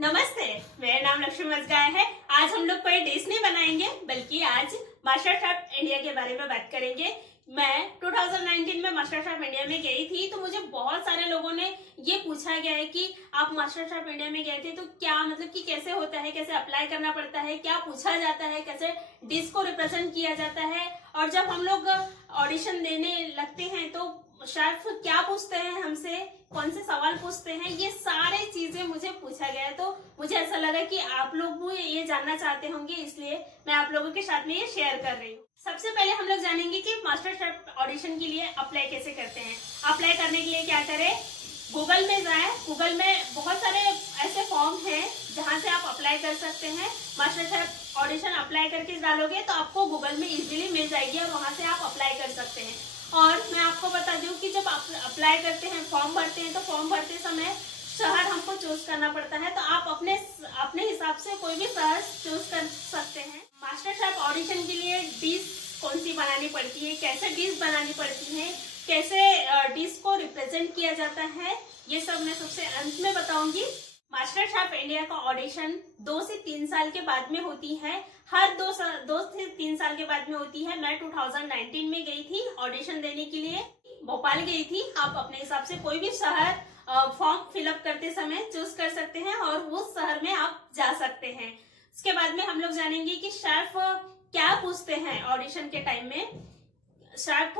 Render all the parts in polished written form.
नमस्ते, मेरा नाम लक्ष्मी मजगाय है। आज हम लोग कोई डिश नहीं बनाएंगे, बल्कि आज मास्टर शेफ इंडिया के बारे में बात करेंगे। मैं 2019 में मास्टर शेफ इंडिया में गई थी, तो मुझे बहुत सारे लोगों ने ये पूछा गया है कि आप मास्टर शेफ इंडिया में गए थे तो क्या मतलब कि कैसे होता है, कैसे अप्लाई करना पड़ता है, क्या पूछा जाता है, कैसे डिश को रिप्रेजेंट किया जाता है। और जब हम लोग ऑडिशन देने लगते हैं तो शेफ क्या पूछते हैं हमसे, कौन से सवाल पूछते हैं, ये सारे चीजें मुझे पूछा गया है। तो मुझे ऐसा लगा कि आप लोग भी ये जानना चाहते होंगे, इसलिए मैं आप लोगों के साथ में ये शेयर कर रही हूँ। सबसे पहले हम लोग जानेंगे कि मास्टर शेफ ऑडिशन के लिए अप्लाई कैसे करते हैं। अप्लाई करने के लिए क्या करें, गूगल में जाएं। गूगल में बहुत सारे ऐसे फॉर्म हैं जहां से आप अप्लाई कर सकते हैं। मास्टर शेफ ऑडिशन अप्लाई करके डालोगे तो आपको गूगल में इजीली मिल जाएगी और वहां से आप अप्लाई कर सकते हैं। और मैं आपको बता दूं कि जब आप अप्लाई करते हैं, फॉर्म भरते हैं, तो फॉर्म भरते समय शहर हमको चूज करना पड़ता है। तो आप अपने हिसाब से कोई भी शहर चूज कर सकते हैं। मास्टर शेफ ऑडिशन के लिए डिश कौन सी बनानी पड़ती है, कैसे डिश बनानी पड़ती है, कैसे डिश को रिप्रेजेंट किया जाता है, ये सब मैं सबसे अंत में बताऊंगी। मास्टर शेफ इंडिया का ऑडिशन 2 से 3 साल के बाद में होती है। हर 2 से 3 साल के बाद में होती है। मैं 2019 में गई थी ऑडिशन देने के लिए, भोपाल गई थी। आप अपने हिसाब से कोई भी शहर फॉर्म फिलअप करते समय चूज कर सकते हैं और उस शहर में आप जा सकते हैं। उसके बाद में हम लोग जानेंगे कि शेफ क्या पूछते हैं ऑडिशन के टाइम में। शेफ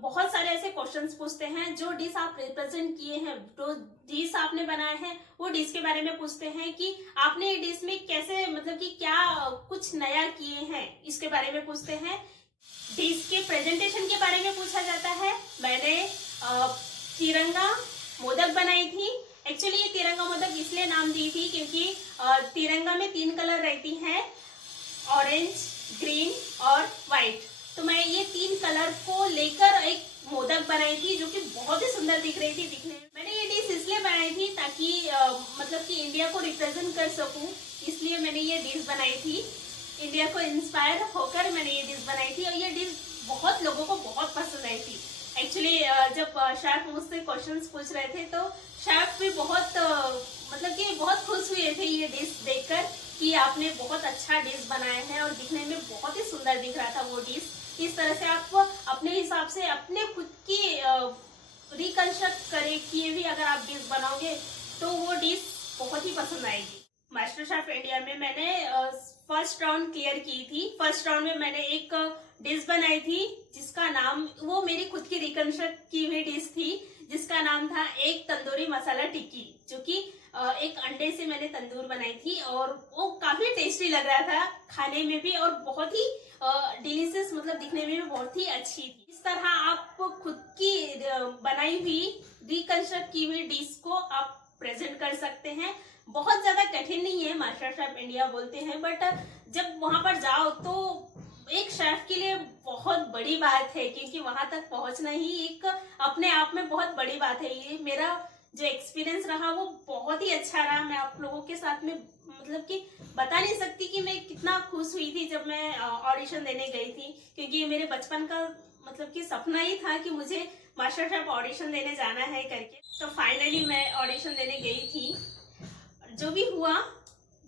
बहुत सारे ऐसे क्वेश्चंस पूछते हैं। जो डिश आप रिप्रेजेंट किए हैं, जो डिश आपने बनाए हैं, वो डिश के बारे में पूछते हैं कि आपने ये डिश में कैसे मतलब कि क्या कुछ नया किए हैं, इसके बारे में पूछते हैं। डिश के प्रेजेंटेशन के बारे में पूछा जाता है। मैंने तिरंगा मोदक बनाई थी। एक्चुअली ये तिरंगा मोदक इसलिए नाम दी थी क्योंकि तिरंगा में 3 कलर रहती हैं, ऑरेंज, ग्रीन और व्हाइट। तो मैं ये 3 कलर को लेकर एक मोदक बनाई थी, जो कि बहुत ही सुंदर दिख रही थी दिखने में। मैंने ये डिश इसलिए बनाई थी ताकि मतलब कि इंडिया को रिप्रेजेंट कर सकूं, इसलिए मैंने ये डिश बनाई थी। इंडिया को इंस्पायर होकर मैंने ये डिश बनाई थी और ये डिश बहुत लोगों को बहुत पसंद आई थी। एक्चुअली जब शेफ मुझसे क्वेश्चंस पूछ रहे थे तो शेफ भी बहुत मतलब कि बहुत खुश हुए थे ये डिश देखकर कि आपने बहुत अच्छा डिश बनाया है और दिखने में बहुत ही सुंदर दिख रहा था वो डिश। इस तरह से आप अपने हिसाब से अपने खुद की रिकंस्ट्रक्ट करे किए भी अगर आप डिश बनाओगे तो वो डिश बहुत ही पसंद आएगी। मास्टर शेफ इंडिया में मैंने फर्स्ट राउंड क्लियर की थी। फर्स्ट राउंड में मैंने एक डिश बनाई थी जिसका नाम, वो मेरी खुद की रिकंस्ट्रक्ट की हुई डिश थी, जिसका नाम था एक तंदूरी मसाला टिक्की, जो कि एक अंडे से मैंने तंदूर बनाई थी और वो काफी टेस्टी लग रहा था खाने में भी और बहुत ही डिलीशियस, मतलब दिखने में भी बहुत ही अच्छी थी। इस तरह आप खुद की बनाई हुई रिकंस्ट्रक्ट की हुई डिश को आप प्रेजेंट कर सकते हैं। बहुत ज्यादा कठिन नहीं है मास्टर शेफ इंडिया बोलते हैं, बट जब वहां पर जाओ तो एक शेफ के लिए बहुत बड़ी बात है, क्योंकि वहां तक पहुंचना ही एक अपने आप में बहुत बड़ी बात है। ये मेरा जो एक्सपीरियंस रहा वो बहुत ही अच्छा रहा। मैं आप लोगों के साथ में मतलब कि बता नहीं सकती कि मैं कितना खुश हुई थी जब मैं ऑडिशन देने गई थी, क्योंकि ये मेरे बचपन का मतलब कि सपना ही था कि मुझे मास्टर शेफ ऑडिशन देने जाना है करके। तो फाइनली मैं ऑडिशन देने गई थी। जो भी हुआ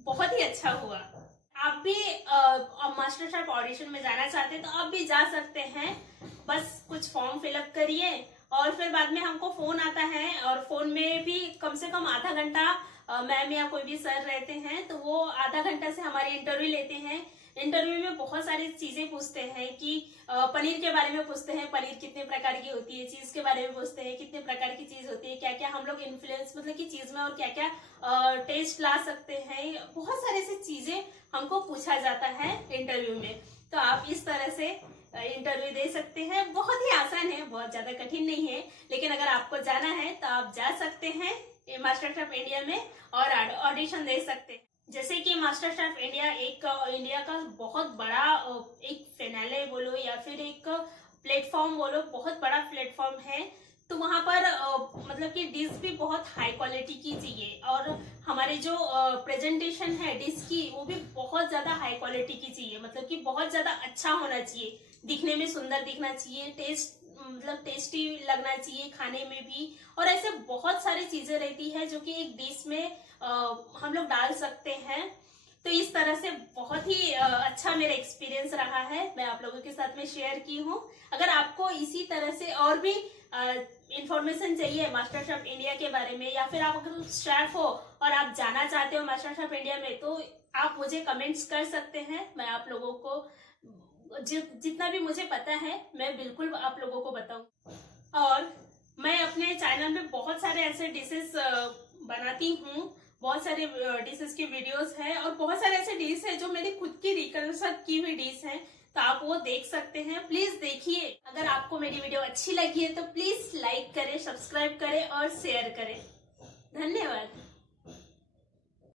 बहुत ही अच्छा हुआ। आप भी मास्टर शेफ ऑडिशन में जाना चाहते हैं तो आप भी जा सकते हैं। बस कुछ फॉर्म फिलअप करिए और फिर बाद में हमको फोन आता है और फोन में भी कम से कम आधा घंटा मैम या कोई भी सर रहते हैं, तो वो आधा घंटा से हमारी इंटरव्यू लेते हैं। इंटरव्यू में बहुत सारी चीजें पूछते हैं कि पनीर के बारे में पूछते हैं, पनीर कितने प्रकार की होती है, चीज के बारे में पूछते हैं कितने प्रकार की चीज होती है, क्या क्या हम लोग इन्फ्लुएंस मतलब की चीज में और क्या क्या टेस्ट ला सकते हैं। बहुत सारी ऐसी चीजें हमको पूछा जाता है इंटरव्यू में। तो आप इस तरह से इंटरव्यू दे सकते हैं। बहुत ही आसान है, बहुत ज्यादा कठिन नहीं है, लेकिन अगर आपको जाना है तो आप जा सकते हैं मास्टर शेफ इंडिया में और ऑडिशन दे सकते हैं। जैसे कि मास्टर शेफ इंडिया एक इंडिया का बहुत बड़ा एक फिनाले बोलो या फिर एक प्लेटफॉर्म बोलो, बहुत बड़ा प्लेटफॉर्म है। तो वहां पर मतलब कि डिश भी बहुत हाई क्वालिटी की चाहिए और हमारे जो प्रेजेंटेशन है डिश की वो भी बहुत ज्यादा हाई क्वालिटी की चाहिए, मतलब कि बहुत ज्यादा अच्छा होना चाहिए, दिखने में सुंदर दिखना चाहिए, टेस्ट मतलब टेस्टी लगना चाहिए खाने में भी, और ऐसे बहुत सारी चीजें रहती है जो कि एक डिश में हम लोग डाल सकते हैं। तो इस तरह से बहुत ही अच्छा मेरा एक्सपीरियंस रहा है, मैं आप लोगों के साथ में शेयर की हूँ। अगर आपको इसी तरह से और भी इंफॉर्मेशन चाहिए मास्टर शेफ इंडिया के बारे में, या फिर आप अगर शेफ हो और आप जाना चाहते हो मास्टर शेफ इंडिया में, तो आप मुझे कमेंट्स कर सकते हैं। मैं आप लोगों को जितना भी मुझे पता है मैं बिल्कुल आप लोगों को बताऊं। और मैं अपने चैनल में बहुत सारे ऐसे डिशेस बनाती हूँ, बहुत सारे डिशेस की वीडियोस है, और बहुत सारे ऐसे डिश है जो मेरी खुद की रिकंस्ट्रक्ट की हुई डिश है, तो आप वो देख सकते हैं। प्लीज देखिए। अगर आपको मेरी वीडियो अच्छी लगी है तो प्लीज लाइक करें, सब्सक्राइब करें और शेयर करें। धन्यवाद।